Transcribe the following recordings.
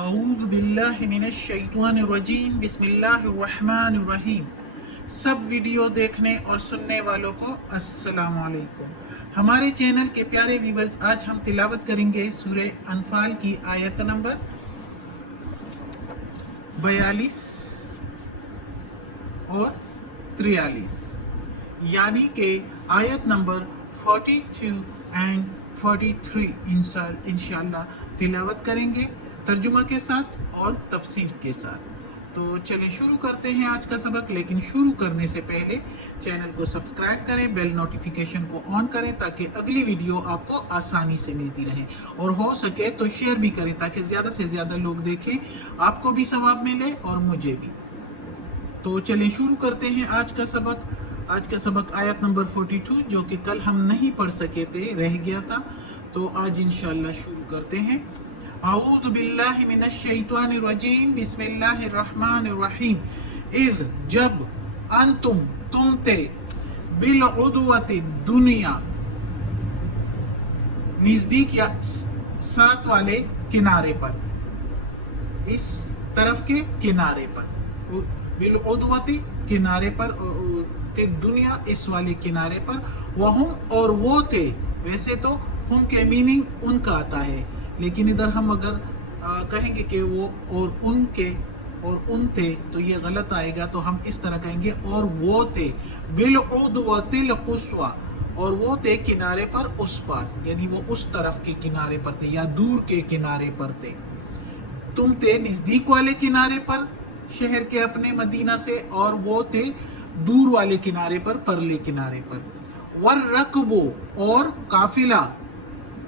اعوذ باللہ من الشیطان الرجیم بسم اللہ الرحمن الرحیم۔ سب ویڈیو دیکھنے اور سننے والوں کو السلام علیکم۔ ہمارے چینل کے پیارے ویورز، آج ہم تلاوت کریں گے سورہ انفال کی آیت نمبر 42 اور 43، یعنی کہ آیت نمبر 42 اینڈ 43 انشاءاللہ تلاوت کریں گے ترجمہ کے ساتھ اور تفسیر کے ساتھ۔ تو چلے شروع کرتے ہیں آج کا سبق، لیکن شروع کرنے سے پہلے چینل کو سبسکرائب کریں، بیل نوٹیفیکیشن کو آن کریں تاکہ اگلی ویڈیو آپ کو آسانی سے ملتی رہے، اور ہو سکے تو شیئر بھی کریں تاکہ زیادہ سے زیادہ لوگ دیکھیں، آپ کو بھی ثواب ملے اور مجھے بھی۔ تو چلیں شروع کرتے ہیں آج کا سبق۔ آج کا سبق آیت نمبر 42 جو کہ کل ہم نہیں پڑھ سکے تھے، رہ گیا تھا، تو آج انشاءاللہ شروع کرتے ہیں۔ اعوذ باللہ من الشیطان الرجیم بسم اللہ الرحمن الرحیم۔ اذ جب، انتم تم تھے، بالعدوۃ دنیا نزدیک یا ساتھ والے کنارے پر، اس طرف کے کنارے پر، بالعدوۃ کنارے پر، دنیا اس والے کنارے پر، وہم اور وہ تھے۔ ویسے تو ہم کے میننگ ان کا آتا ہے، لیکن ادھر ہم اگر کہیں گے کہ وہ اور ان کے اور ان تھے تو یہ غلط آئے گا، تو ہم اس طرح کہیں گے اور وہ تھے، بالعدوۃ القصویٰ، اور وہ تھے کنارے پر اس پر، یعنی وہ اس طرف کے کنارے پر تھے یا دور کے کنارے پر تھے۔ تم تھے نزدیک والے کنارے پر شہر کے اپنے مدینہ سے، اور وہ تھے دور والے کنارے پر، پرلے کنارے پر۔ والرکب، اور قافلہ،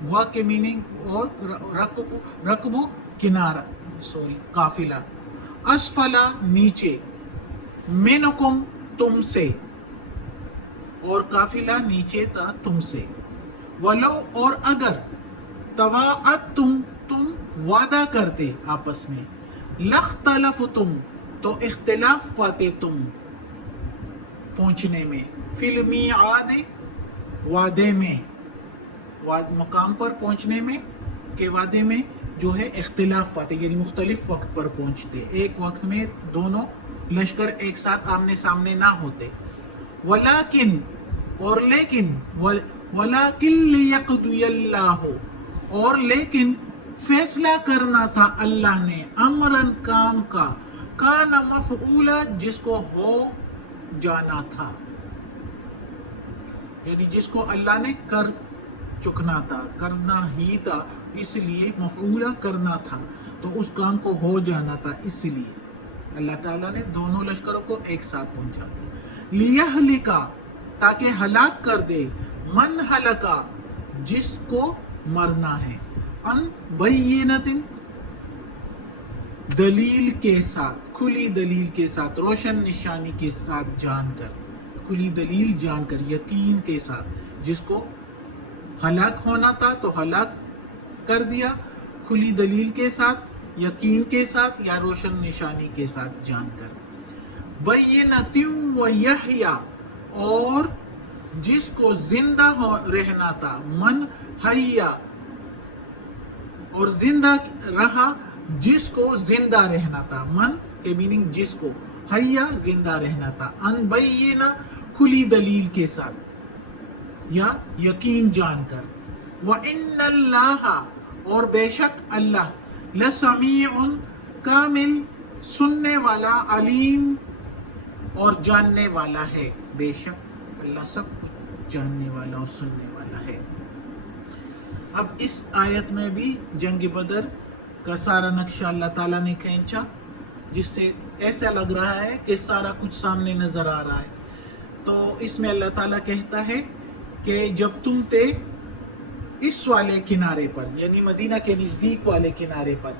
وہ کے میننگ، اور رکب کنارہ، قافلہ، اسفلا نیچے، منکم تم سے، اور قافلہ نیچے تھا تم سے، ولو اور اگر، تواعدتم تم وعدہ کرتے آپس میں، لاختلفتم تو اختلاف پاتے تم پہنچنے میں، فی المیعاد وعدے میں، مقام پر پہنچنے میں، کہ وعدے میں جو ہے اختلاف پاتے، یعنی مختلف وقت پر پہنچتے، ایک وقت میں دونوں لشکر ایک ساتھ آمنے سامنے نہ ہوتے۔ ولیکن، اور لیکن، ولیکن لیقضی اللہ، اور لیکن فیصلہ کرنا تھا اللہ نے، امرن کام کا، کان مفعولا جس کو ہو جانا تھا، یعنی جس کو اللہ نے کر چکنا تھا، کرنا ہی تھا، اس لیے مفعولہ کرنا تھا، تو اس کام کو ہو جانا تھا، اس لیے اللہ تعالیٰ نے دونوں لشکروں کو ایک ساتھ پہنچا دیا۔ لیہلکا تاکہ ہلاک کر دے، من ہلکا جس کو مرنا ہے، ان بینت دلیل کے ساتھ، کھلی دلیل کے ساتھ، روشن نشانی کے ساتھ جان کر، کھلی دلیل جان کر، یقین کے ساتھ، جس کو ہلاک ہونا تھا تو ہلاک کر دیا، کھلی دلیل کے ساتھ، یقین کے ساتھ، یا روشن نشانی کے ساتھ جان کر۔ بینۃ و یحییٰ، اور جس کو زندہ رہنا تھا، من حیا، اور زندہ رہا جس کو زندہ رہنا تھا، من کے میننگ جس کو، حیا زندہ رہنا تھا، ان بینہ کھلی دلیل کے ساتھ یا یقین جان کر۔ وَإِنَّ اللَّهَ، اور بے شک اللہ، لَسَمِيعٌ کامل سننے والا، علیم اور جاننے والا ہے، بے شک اللہ سب کچھ جاننے والا اور سننے والا ہے۔ اب اس آیت میں بھی جنگ بدر کا سارا نقشہ اللہ تعالیٰ نے کھینچا، جس سے ایسا لگ رہا ہے کہ سارا کچھ سامنے نظر آ رہا ہے۔ تو اس میں اللہ تعالیٰ کہتا ہے کہ جب تم تھے اس والے کنارے پر، یعنی مدینہ کے نزدیک والے کنارے پر،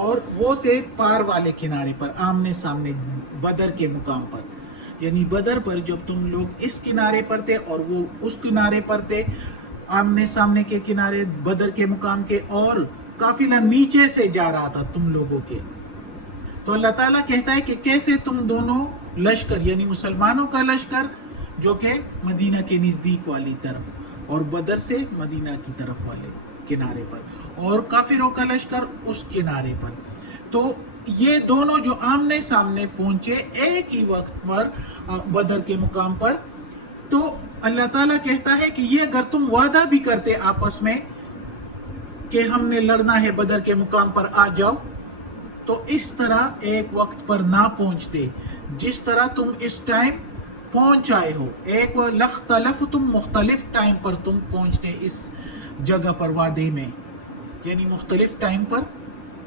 اور وہ تھے پار والے کنارے پر، آمنے سامنے بدر کے مقام پر، یعنی بدر پر جب تم لوگ اس کنارے پر تھے اور وہ اس کنارے پر تھے، آمنے سامنے کے کنارے بدر کے مقام کے، اور قافلہ نیچے سے جا رہا تھا تم لوگوں کے، تو اللہ تعالیٰ کہتا ہے کہ کیسے تم دونوں لشکر، یعنی مسلمانوں کا لشکر جو کہ مدینہ کے نزدیک والی طرف، اور بدر سے مدینہ کی طرف والے کنارے پر، اور کافروں کا لشکر اس کنارے پر. تو یہ دونوں جو آمنے سامنے پہنچے ایک ہی وقت پر بدر کے مقام پر. تو اللہ تعالیٰ کہتا ہے کہ یہ اگر تم وعدہ بھی کرتے آپس میں کہ ہم نے لڑنا ہے بدر کے مقام پر آ جاؤ، تو اس طرح ایک وقت پر نہ پہنچتے جس طرح تم اس ٹائم پہنچ آئے ہو. ایک لختلف تم مختلف ٹائم پر تم پہنچتے اس جگہ پر وعدے میں، یعنی مختلف ٹائم پر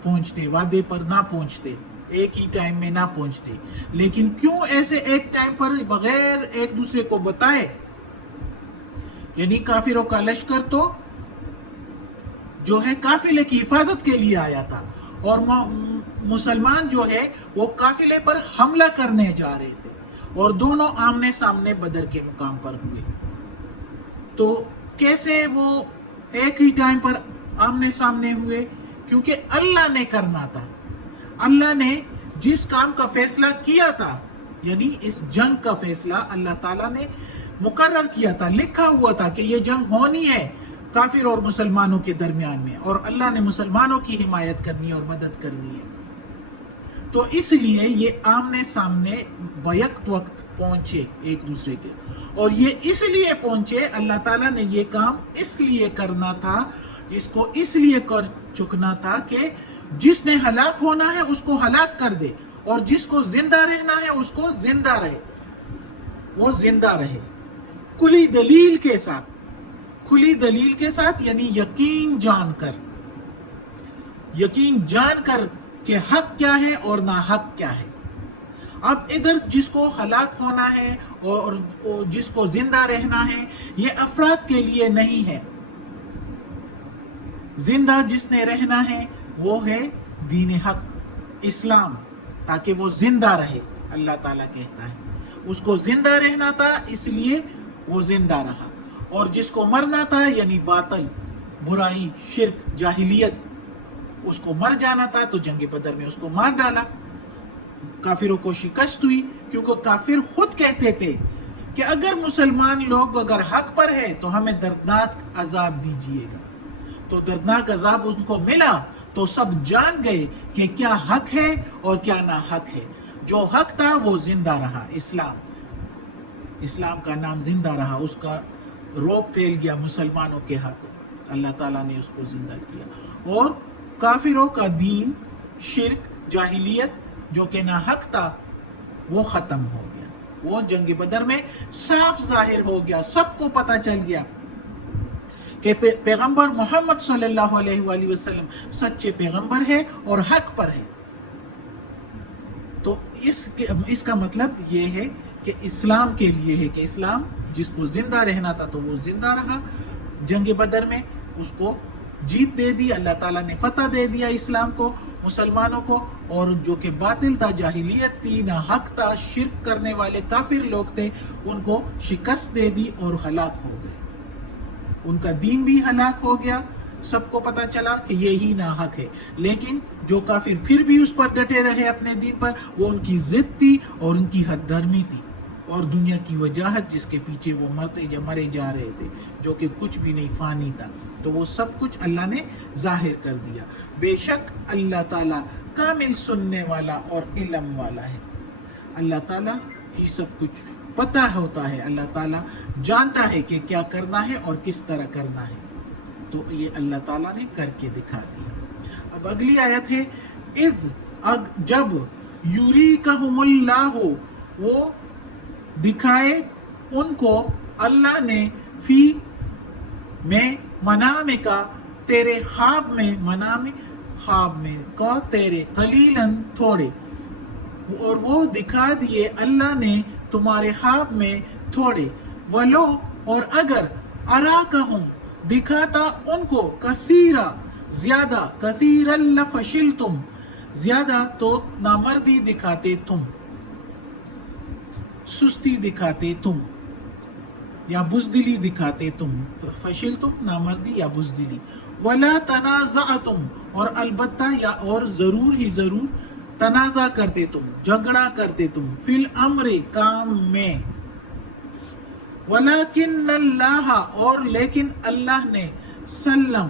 پہنچتے، وعدے پر نہ پہنچتے، ایک ہی ٹائم میں نہ پہنچتے. لیکن کیوں ایسے ایک ٹائم پر بغیر ایک دوسرے کو بتائے؟ یعنی کافروں کا لشکر تو جو ہے قافلے کی حفاظت کے لیے آیا تھا، اور مسلمان جو ہے وہ قافلے پر حملہ کرنے جا رہے تھے، اور دونوں آمنے سامنے بدر کے مقام پر ہوئے. تو کیسے وہ ایک ہی ٹائم پر آمنے سامنے ہوئے؟ کیونکہ اللہ نے کرنا تھا. اللہ نے جس کام کا فیصلہ کیا تھا، یعنی اس جنگ کا فیصلہ اللہ تعالیٰ نے مقرر کیا تھا، لکھا ہوا تھا کہ یہ جنگ ہونی ہے کافر اور مسلمانوں کے درمیان میں، اور اللہ نے مسلمانوں کی حمایت کرنی ہے اور مدد کرنی ہے. تو اس لیے یہ آمنے سامنے بیک وقت پہنچے ایک دوسرے کے. اور یہ اس لیے پہنچے، اللہ تعالیٰ نے یہ کام اس لیے کرنا تھا، اس کو اس لیے کر چکنا تھا کہ جس نے ہلاک ہونا ہے اس کو ہلاک کر دے، اور جس کو زندہ رہنا ہے اس کو زندہ رہے، وہ زندہ رہے کھلی دلیل کے ساتھ. کھلی دلیل کے ساتھ یعنی یقین جان کر کہ حق کیا ہے اور ناحق کیا ہے. اب ادھر جس کو ہلاک ہونا ہے اور جس کو زندہ رہنا ہے، یہ افراد کے لیے نہیں ہے. زندہ جس نے رہنا ہے وہ ہے دین حق اسلام، تاکہ وہ زندہ رہے. اللہ تعالیٰ کہتا ہے اس کو زندہ رہنا تھا، اس لیے وہ زندہ رہا. اور جس کو مرنا تھا یعنی باطل، برائی، شرک، جاہلیت، اس کو مر جانا تھا، تو جنگ بدر میں اس کو مار ڈالا. کافروں کو شکست ہوئی، کیونکہ کافر خود کہتے تھے کہ اگر مسلمان لوگ اگر حق پر ہے تو ہمیں دردناک عذاب دیجیے گا. تو دردناک عذاب ان کو ملا تو سب جان گئے کہ کیا حق ہے اور کیا ناحق ہے. جو حق تھا وہ زندہ رہا، اسلام کا نام زندہ رہا، اس کا روب پھیل گیا مسلمانوں کے ہاتھوں. اللہ تعالیٰ نے اس کو زندہ کیا، اور کافروں کا دین، شرک، جاہلیت جو کہ ناحق تھا وہ ختم ہو گیا. وہ جنگ بدر میں صاف ظاہر ہو گیا، سب کو پتہ چل گیا کہ پیغمبر محمد صلی اللہ علیہ وآلہ وسلم سچے پیغمبر ہے اور حق پر ہے. تو اس کا مطلب یہ ہے کہ اسلام کے لیے ہے کہ اسلام جس کو زندہ رہنا تھا تو وہ زندہ رہا. جنگ بدر میں اس کو جیت دے دی، اللہ تعالیٰ نے فتح دے دیا اسلام کو، مسلمانوں کو. اور جو کہ باطل تھا، جاہلیت تھی، ناحق تھا، شرک کرنے والے کافر لوگ تھے، ان کو شکست دے دی اور ہلاک ہو گئے. ان کا دین بھی ہلاک ہو گیا، سب کو پتہ چلا کہ یہی ناحق ہے. لیکن جو کافر پھر بھی اس پر ڈٹے رہے اپنے دین پر، وہ ان کی ضد تھی اور ان کی حد درمی تھی، اور دنیا کی وجاہت جس کے پیچھے وہ مرے جا رہے تھے، جو کہ کچھ بھی نہیں، فانی تھا. تو وہ سب کچھ اللہ نے ظاہر کر دیا. بے شک اللہ تعالیٰ کامل سننے والا اور علم والا ہے. اللہ تعالیٰ ہی سب کچھ پتہ ہوتا ہے، اللہ تعالیٰ جانتا ہے کہ کیا کرنا ہے اور کس طرح کرنا ہے. تو یہ اللہ تعالیٰ نے کر کے دکھا دیا. اب اگلی آیت ہے جب یریکہم اللہ، وہ دکھائے ان کو اللہ نے فی میں منام کا، تیرے خواب میں، منام خواب میں کا تیرے، قلیلاً تھوڑے، اور وہ دکھا دیے اللہ نے تمہارے خواب میں تھوڑے. ولو، اور اگر، اراکہم دکھاتا ان کو، کثیرا زیادہ، کثیرا لفشلتم زیادہ تو نامردی دکھاتے تم، سستی دکھاتے تم، یا بزدلی دکھاتے تم. فشلتم نامردی یا بزدلی. ولا تنازعتم، اور البتہ یا اور ضرور ہی ضرور تنازع کرتے تم، جھگڑا کرتے تم، فی الامر کام میں. ولیکن اللہ، اور لیکن اللہ نے، سلم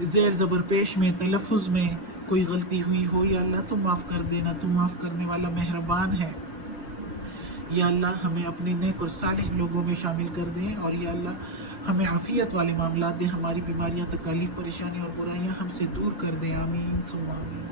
زیر زبر پیش میں، تلفظ میں کوئی غلطی ہوئی ہو، یا اللہ تو معاف کر دینا، تو معاف کرنے والا مہربان ہے۔ یا اللہ ہمیں اپنے نیک اور صالح لوگوں میں شامل کر دیں، اور یا اللہ ہمیں عافیت والے معاملات دیں، ہماری بیماریاں، تکالیف، پریشانی اور برائیاں ہم سے دور کر دیں۔ آمین ثم آمین۔